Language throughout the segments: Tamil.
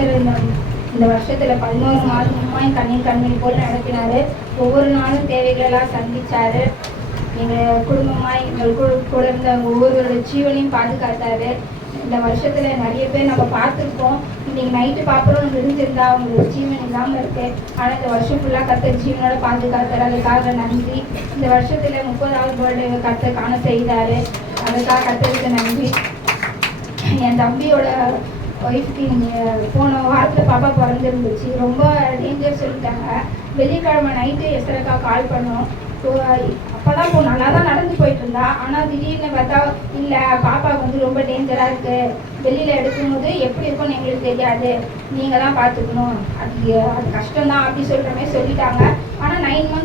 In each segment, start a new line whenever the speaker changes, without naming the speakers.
இந்த- வருஷத்துல பதினோரு மாதமுமாய் கண்ணீர் கண்ணீர் போல் நடத்தினாரு. ஒவ்வொரு நாளும் தேவைகளெல்லாம் சந்திச்சாரு. எங்க குடும்பமாய் எங்கள் கூட கூட இருந்த ஒவ்வொருவரோட ஜீவனையும் பாதுகாத்தாரு. இந்த வருஷத்துல நிறைய பேர் நம்ம பார்த்துருக்கோம் இன்னைக்கு நைட்டு பார்க்குறோம். விழுந்திருந்தா அவங்களோட ஜீவன் இல்லாம இருக்கு. ஆனா இந்த வருஷம் ஃபுல்லா கத்த ஜீவனோட பாதுகாத்தாரு. அதுக்காக நன்றி. இந்த வருஷத்துல முப்பதாவது பர்த்டே கத்த காண செய்தாரு. அதுக்காக கத்தருக்கு நன்றி. என் தம்பியோட ஒய்ஃப்க்கு நீங்கள் போன வாரத்தில் பாப்பா பிறந்திருந்துச்சு. ரொம்ப டேஞ்சர் சொல்லிட்டாங்க. வெள்ளிக்கிழமை நைட்டு எஸ்ரக்கா கால் பண்ணோம். அப்போ தான் போ நல்லா தான் நடந்து போயிட்டு இருந்தா ஆனால் திடீர்னு பார்த்தா இல்லை பாப்பா வந்து ரொம்ப டேஞ்சராக இருக்குது வெளியில் எடுக்கும்போது எப்படி இருக்கும்னு எங்களுக்கு தெரியாது. நீங்கள் தான் பார்த்துக்கணும். அது அது கஷ்டம்தான் அப்படி சொல்கிற மாதிரி சொல்லிட்டாங்க. ஆனால்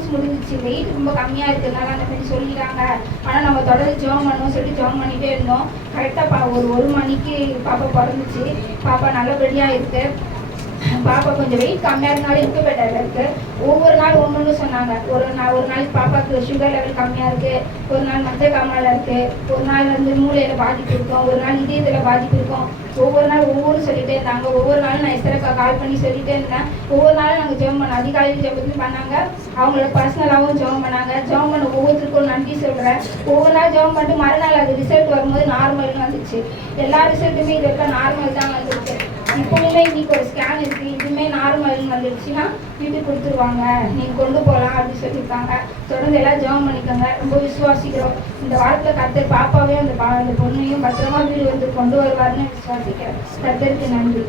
நைன் முடிஞ்சிச்சு. வெயிட் ரொம்ப கம்மியாக இருக்கிறதுனால அந்த மாதிரி சொல்லிடுறாங்க ஆனால் நம்ம தொடர்ந்து ஜோம் பண்ணணும் சொல்லி ஜோம் பண்ணிகிட்டே இருந்தோம். கரெக்டாக பா ஒரு ஒரு மணிக்கு பாப்பா பிறந்துச்சு. பாப்பா நல்லபடியாக இருக்கு. பாப்பா கொஞ்சம் வெயிட் கம்மியாக இருந்தாலும் இன்குபேட்டரில் இருக்குது ஒவ்வொரு நாள் ஒன்று சொன்னாங்க. ஒரு நாள் ஒரு நாளைக்கு பாப்பாவுக்கு சுகர் லெவல் கம்மியாக இருக்குது ஒரு நாள் மஞ்சள் காமால இருக்குது ஒரு நாள் வந்து மூளையில் பாதிப்பு இருக்கும். ஒரு நாள் இதயத்தில் பாதிப்பு இருக்கும். ஒவ்வொரு நாள் ஒவ்வொரு சொல்லிகிட்டே இருந்தாங்க. ஒவ்வொரு நாளும் நான் எஸ்தரக்கா கால் பண்ணி சொல்லிகிட்டே இருந்தேன். ஒவ்வொரு நாளும் நாங்கள் ஜெபம் பண்ணோம். அதிகாலையில் ஜெபத்தையும் பண்ணாங்க. அவங்களோட பர்சனலாகவும் ஜெபம் பண்ணாங்க. ஜெபம் பண்ண ஒவ்வொருத்தருக்கும் நன்றி சொல்கிறேன் ஒவ்வொரு நாள் ஜெபம் பண்ணிட்டு மறுநாள் அது ரிசல்ட் வரும்போது நார்மல்னு வந்துச்சு. எல்லா ரிசல்ட்டுமே இது நார்மல் தான் வந்துருக்கு இப்போவுமே இன்னைக்கு ஒரு ஸ்கேன் இருக்கு. இதுவுமே நார்மல் வந்துடுச்சுன்னா வீட்டுக்கு கொடுத்துருவாங்க. நீங்க கொண்டு போகலாம் அப்படின்னு சொல்லியிருக்காங்க. தொடர்ந்து எல்லாம் ஜெபம் பண்ணிக்கோங்க. ரொம்ப விசுவாசிக்கிறோம். இந்த வாரத்தில் கத்தர் பாப்பாவே அந்த பா அந்த பொண்ணையும் பத்திரமா வீடு வந்து கொண்டு வருவாருன்னு விசுவாசிக்கிறேன். கர்த்தருக்கு நன்றி.